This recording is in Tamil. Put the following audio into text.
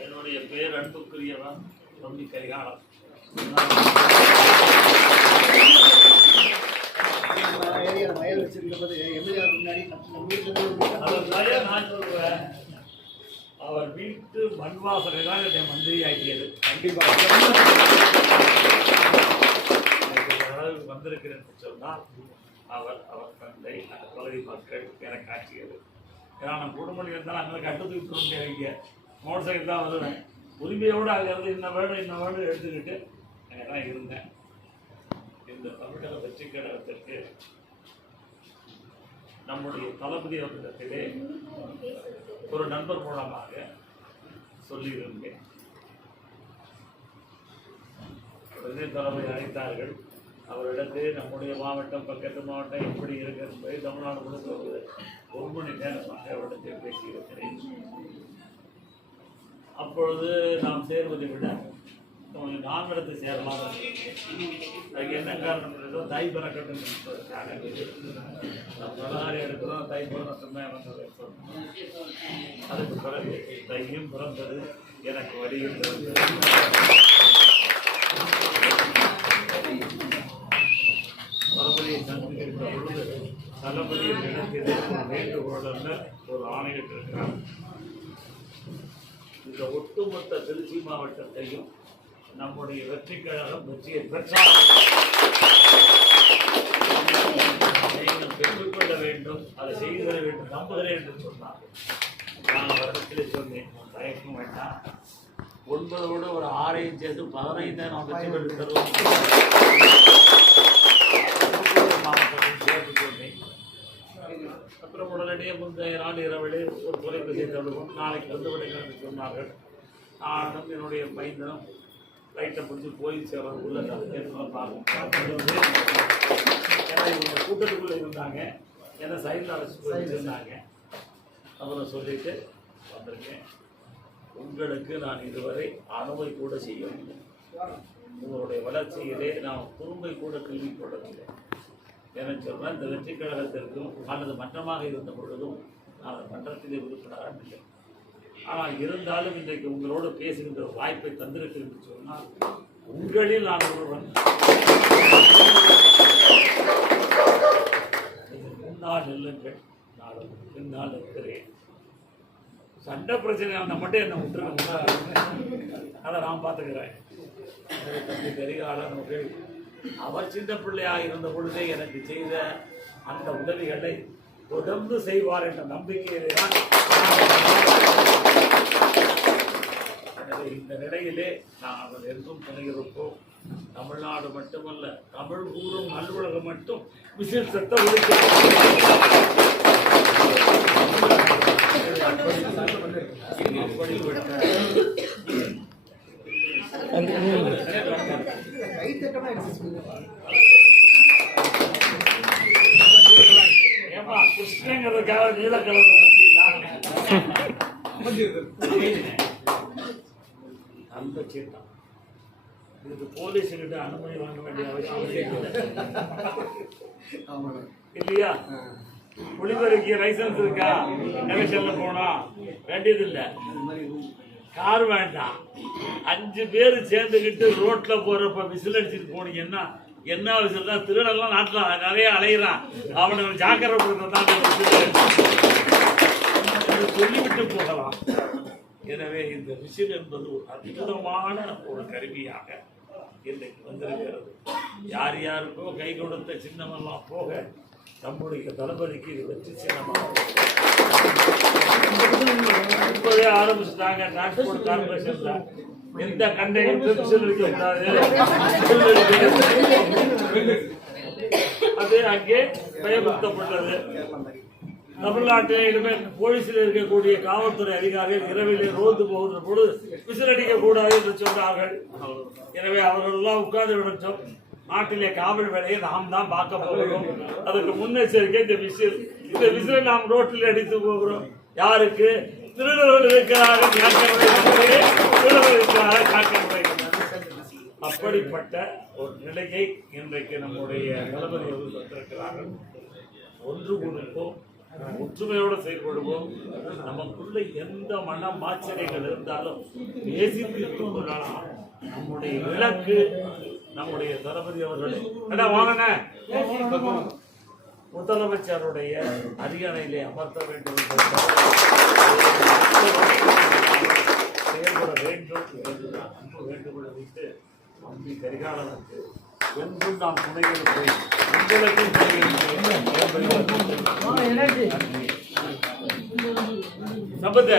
என்னுடைய பெயர் அன்புக்குரியவன் தம்பி கைகாலம். அவர் வீட்டு மண்வாசனை தான் என்னை மந்திரியாக்கியது. அளவுக்கு வந்திருக்கிறேன் என்று சொன்னால் அவர் அவர் தந்தை அந்த பகுதி மக்கள் எனக்கு காட்சியது ஏன்னா நான் குடும்பம் இருந்தாலும் அங்கே கட்டத்துக்கு விட்டு முடியாதீங்க மோட்டர் சைக்கிள் தான் வருவேன். உரிமையோடு அங்கே இருந்து இன்ன வேணும் இன்ன வேணும் எடுத்துக்கிட்டு அங்கே இருந்தேன். இந்த தமிழக வெற்றி கழகத்திற்கு நம்முடைய தளபதி அவர்களிடத்திலே ஒரு நண்பர் மூலமாக சொல்லியிருந்தேன். தளபதி அழைத்தார்கள். அவரிடத்தில் நம்முடைய மாவட்டம் பக்கத்து மாவட்டம் எப்படி இருக்கு என்பதை தமிழ்நாடு முழுக்க ஒரு மணி நேரமாக அவரிடத்தில் பேசியிருக்கிறேன் அப்பொழுது நாம் சேர்வதை விட கொஞ்சம் நான்கிடத்தை சேரலாம். அதுக்கு என்ன காரணம் என்றோ தாய் பிறக்கட்டும் என்பதற்காக நாம் வரலாறு எடுக்கிறோம் தை பிறக்கட்டுமே அதுக்கு பிறகு தையும் பிறந்தது எனக்கு வழியும் பிறந்தது தளபதியை சந்திக்கின்ற பொழுது தளபதியின் இடத்திலே ஒரு வேண்டுகோள் அல்ல ஒரு ஆணையிட்டிருக்கிறார் இந்த ஒட்டுமொத்த திருச்சி மாவட்டத்தையும் நம்முடைய வெற்றி கழகம் வெற்றியை பெற்றால் நீங்கள் பெற்றுக்கொள்ள வேண்டும் அதை செய்து தர வேண்டும் நம்புகிறேன் என்று சொன்னார். நான் வருடத்திலே சொன்னேன் தயக்கம் வேண்டாம். ஒன்பதோடு ஒரு ஆறையும் சேர்த்து பதினைந்து நாம் வெற்றி பெற்று தருவோம் மாவட்டத்தில் சேர்த்து சொன்னேன் அப்புறம் உடனடியே முந்தைய நாள் இரவிலே ஒரு தொலைபேசி தடுவோம் நாளைக்கு வந்து விடுங்கள் என்று சொன்னார்கள். நானும் என்னுடைய பையனும் லைட்டை பிடிச்சி போய் சேர்றதுக்குள்ள ஏன்னா இவங்க கூட்டத்துக்குள்ளே இருந்தாங்க. ஏன்னா சைடில் அழைச்சி போய் இருந்தாங்க அப்புறம் சொல்லிட்டு வந்திருக்கேன். உங்களுக்கு நான் இதுவரை அனுமதி கூட செய்யவில்லை. உங்களுடைய வளர்ச்சியிலே நான் குறும்பை கூட கேள்விப்படவில்லை எனக்கு சொன்னால் இந்த வெற்றி கழகத்திற்கும் அல்லது மன்றமாக இருந்த பொழுதும் நான் மன்றத்திலே உறுப்பினராக இல்லை ஆனால் இருந்தாலும் இன்றைக்கு உங்களோடு பேசுகின்ற வாய்ப்பை தந்திருக்கிறேன் என்று சொன்னால் உங்களில் நான் ஒருவன். முன்னால் நில்லுங்கள் நான் பின்னால் இருக்கிறேன் சண்டை பிரச்சனை அந்த மட்டும் என்ன விட்டுருக்க அதை நான் பார்த்துக்கிறேன். தம்பி பெரியாளர் அவர்கள் அவர் சின்ன பிள்ளையாக இருந்த பொழுதே எனக்கு செய்த அந்த உதவிகளை தொடர்ந்து செய்வார் என்ற நம்பிக்கையிலே தான் எனவே இந்த நிலையிலே நான் அவர் எங்கும் துணையிருப்போம். தமிழ்நாடு மட்டுமல்ல தமிழ் கூறும் அலுவலகம் மட்டும் விசில் சத்தம் கைத்தட்டமா எடுத்து ஏமா கிருஷ்ணங்கிறதுக்காக நீலக்கலர் அந்த சீட்டம் இதுக்கு போலீஸுக்கிட்ட அனுமதி வாங்க வேண்டிய அவசியம் இல்லையா? குளிபெருக்கிய லைசன்ஸ் இருக்கா? எலெக்ஷன்ல போனா? வேண்டியது இல்லை கார் வேண்டாம். அஞ்சு பேர் சேர்ந்துக்கிட்டு ரோட்ல போறப்ப விசில் அடிச்சுட்டு போனீங்கன்னா என்ன விசில் தான் திருடெல்லாம் நாட்டில் நிறைய அலையிறான். அவனை ஜாக்கிரதை சொல்லிவிட்டு போகலாம். எனவே இந்த விசில் என்பது ஒரு அற்புதமான ஒரு கருவியாக இன்றைக்கு வந்திருக்கிறது. யார் யாருக்கோ கை கொடுத்த சின்னமெல்லாம் போக நம்முடைய தளபதிக்கு இது வச்சு சின்னமாக ஆரம்பிச்சுட்டாங்க. டிரான்ஸ்போர்ட் கார்பரேஷன்ல எந்த கண்டையும் அது அங்கே பயமுறுத்தப்பட்டது. தமிழ்நாட்டில் இனிமேல் போலீஸில் இருக்கக்கூடிய காவல்துறை அதிகாரிகள் இரவிலே ரோந்து போகிற பொழுது விசில் அடிக்க கூடாது என்று சொன்னார்கள். எனவே அவர்கள் எல்லாம் உட்கார்ந்து விடச்சோம் நாட்டிலே காவல் வேலையை நாம் தான் பார்க்க போகிறோம். அதுக்கு முன்னெச்சரிக்கை இந்த விசில் இந்த விசிலை நாம் ரோட்டில் அடித்து போகிறோம். யாருக்கு? திருடர்களுக்காக காக்கவில்லை திருடர்களுக்காக காக்கவில்லை அப்படிப்பட்ட ஒரு நிலையை இன்றைக்கு நம்முடைய தளபதி அவர்கள் தந்திருக்கிறார்கள். ஒன்று கொடுப்போம் ஒற்றுமையோடு செயல்படுவோம். நமக்குள்ள எந்த மன மாச்சரியங்கள் இருந்தாலும் பேசி தீர்த்து நம்முடைய இலக்கு நம்முடைய தளபதி அவர்கள் அண்ணா, வாங்கண்ணே. முதலமைச்சருடைய அரியணையிலே அமர்த்த வேண்டும் செயல்பட வேண்டும் என்று நான் அன்பு வேண்டுகோளை வைத்து தம்பி கரிகாலனுக்கு என்றும் நாம் துணை இருப்பேன் உங்களுக்கும் துணை இருப்பேன் சம்பந்த.